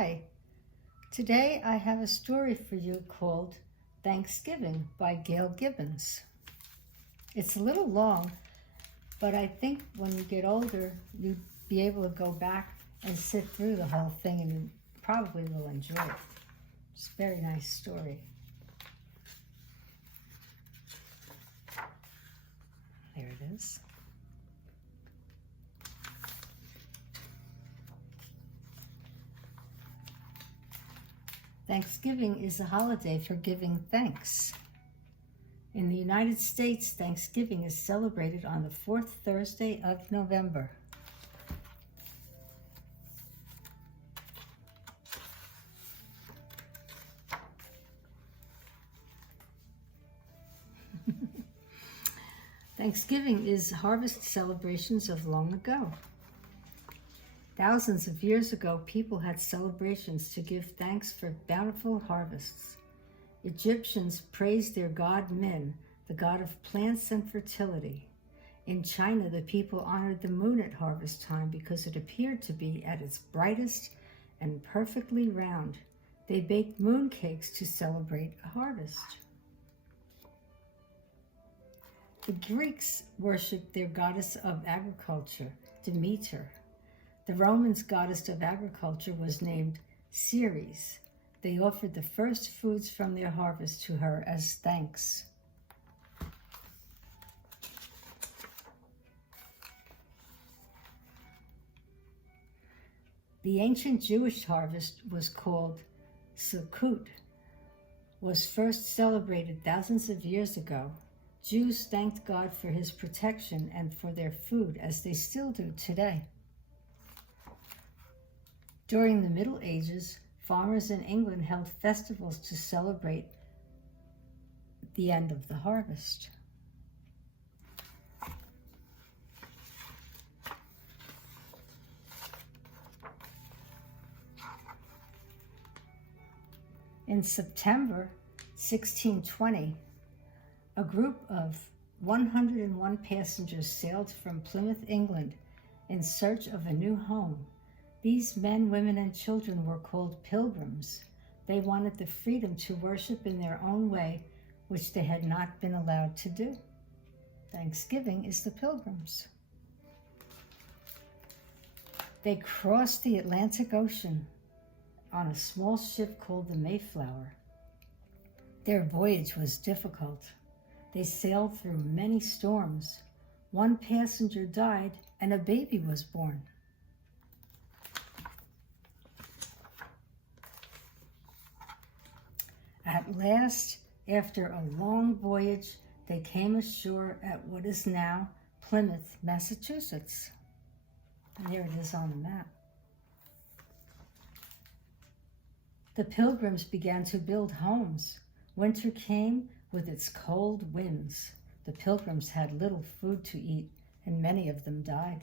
Hi, today I have a story for you called Thanksgiving by Gail Gibbons. It's a little long, but I think when you get older, you'll be able to go back and sit through the whole thing and you probably will enjoy it. It's a very nice story. There it is. Thanksgiving is a holiday for giving thanks. In the United States, Thanksgiving is celebrated on the fourth Thursday of November. Thanksgiving is harvest celebrations of long ago. Thousands of years ago, people had celebrations to give thanks for bountiful harvests. Egyptians praised their god Min, the god of plants and fertility. In China, the people honored the moon at harvest time because it appeared to be at its brightest and perfectly round. They baked moon cakes to celebrate a harvest. The Greeks worshipped their goddess of agriculture, Demeter. The Romans' goddess of agriculture was named Ceres. They offered the first foods from their harvest to her as thanks. The ancient Jewish harvest was called Sukkot, was first celebrated thousands of years ago. Jews thanked God for his protection and for their food, as they still do today. During the Middle Ages, farmers in England held festivals to celebrate the end of the harvest. In September 1620, a group of 101 passengers sailed from Plymouth, England, in search of a new home. These men, women, and children were called pilgrims. They wanted the freedom to worship in their own way, which they had not been allowed to do. Thanksgiving is the pilgrims. They crossed the Atlantic Ocean on a small ship called the Mayflower. Their voyage was difficult. They sailed through many storms. One passenger died and a baby was born. At last, after a long voyage, they came ashore at what is now Plymouth, Massachusetts. And there it is on the map. The pilgrims began to build homes. Winter came with its cold winds. The pilgrims had little food to eat, and many of them died.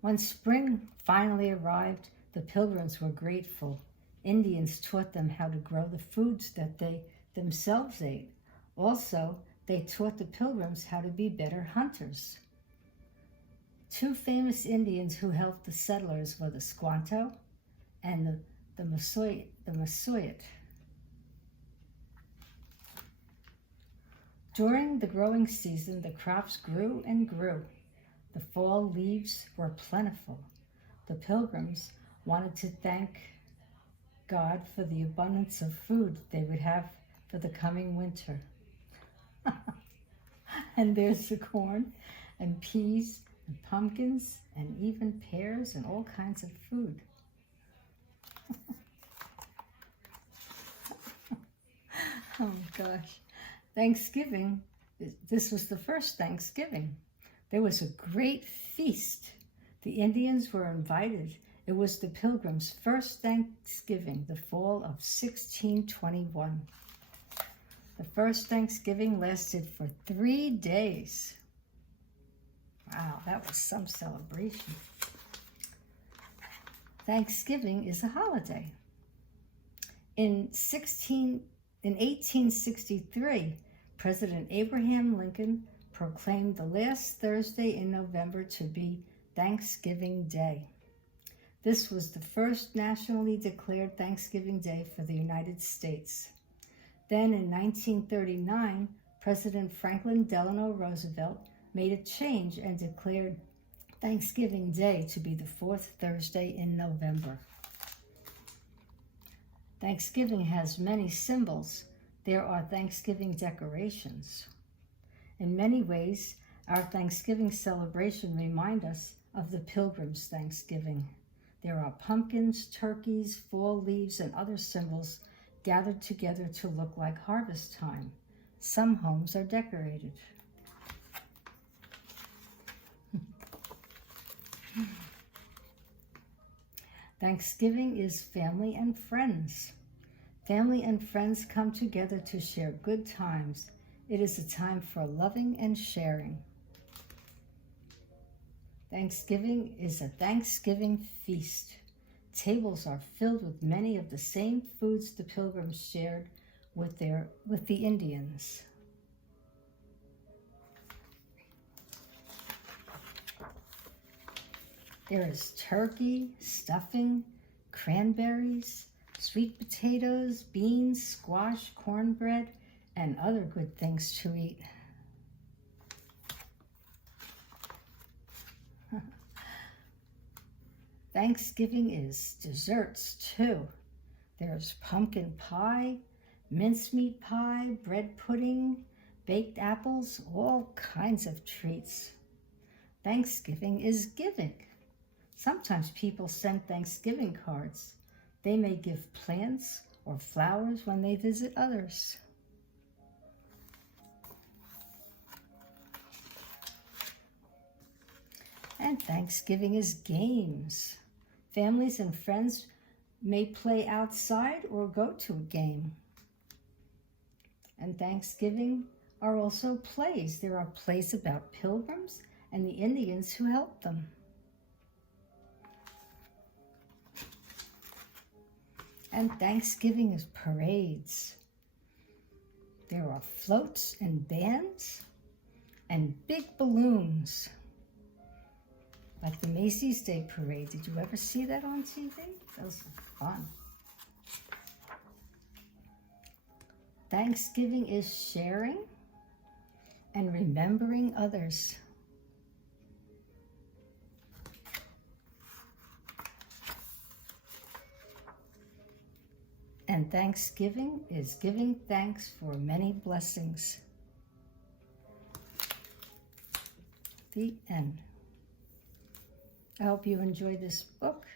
When spring finally arrived, the pilgrims were grateful. Indians taught them how to grow the foods that they themselves ate. Also, they taught the pilgrims how to be better hunters. Two famous Indians who helped the settlers were the Squanto and the Massoyot. During the growing season, the crops grew and grew. The fall leaves were plentiful. The pilgrims wanted to thank God for the abundance of food they would have for the coming winter. And there's the corn and peas and pumpkins and even pears and all kinds of food. Oh gosh. Thanksgiving, this was the first Thanksgiving. There was a great feast. The Indians were invited. It was the Pilgrims' first Thanksgiving, the fall of 1621. The first Thanksgiving lasted for 3 days. Wow, that was some celebration. Thanksgiving is a holiday. In 1863, President Abraham Lincoln proclaimed the last Thursday in November to be Thanksgiving Day. This was the first nationally declared Thanksgiving Day for the United States. Then in 1939, President Franklin Delano Roosevelt made a change and declared Thanksgiving Day to be the fourth Thursday in November. Thanksgiving has many symbols. There are Thanksgiving decorations. In many ways, our Thanksgiving celebration reminds us of the Pilgrims' Thanksgiving. There are pumpkins, turkeys, fall leaves, and other symbols gathered together to look like harvest time. Some homes are decorated. Thanksgiving is family and friends. Family and friends come together to share good times. It is a time for loving and sharing. Thanksgiving is a Thanksgiving feast. Tables are filled with many of the same foods the Pilgrims shared with the Indians. There is turkey, stuffing, cranberries, sweet potatoes, beans, squash, cornbread, and other good things to eat. Thanksgiving is desserts too. There's pumpkin pie, mincemeat pie, bread pudding, baked apples, all kinds of treats. Thanksgiving is giving. Sometimes people send Thanksgiving cards. They may give plants or flowers when they visit others. And Thanksgiving is games. Families and friends may play outside or go to a game. And Thanksgiving are also plays. There are plays about pilgrims and the Indians who helped them. And Thanksgiving is parades. There are floats and bands and big balloons. Like the Macy's Day Parade. Did you ever see that on TV? That was fun. Thanksgiving is sharing and remembering others. And Thanksgiving is giving thanks for many blessings. The end. I hope you enjoyed this book,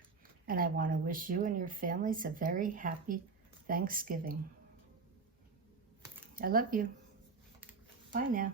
and I want to wish you and your families a very happy Thanksgiving. I love you. Bye now.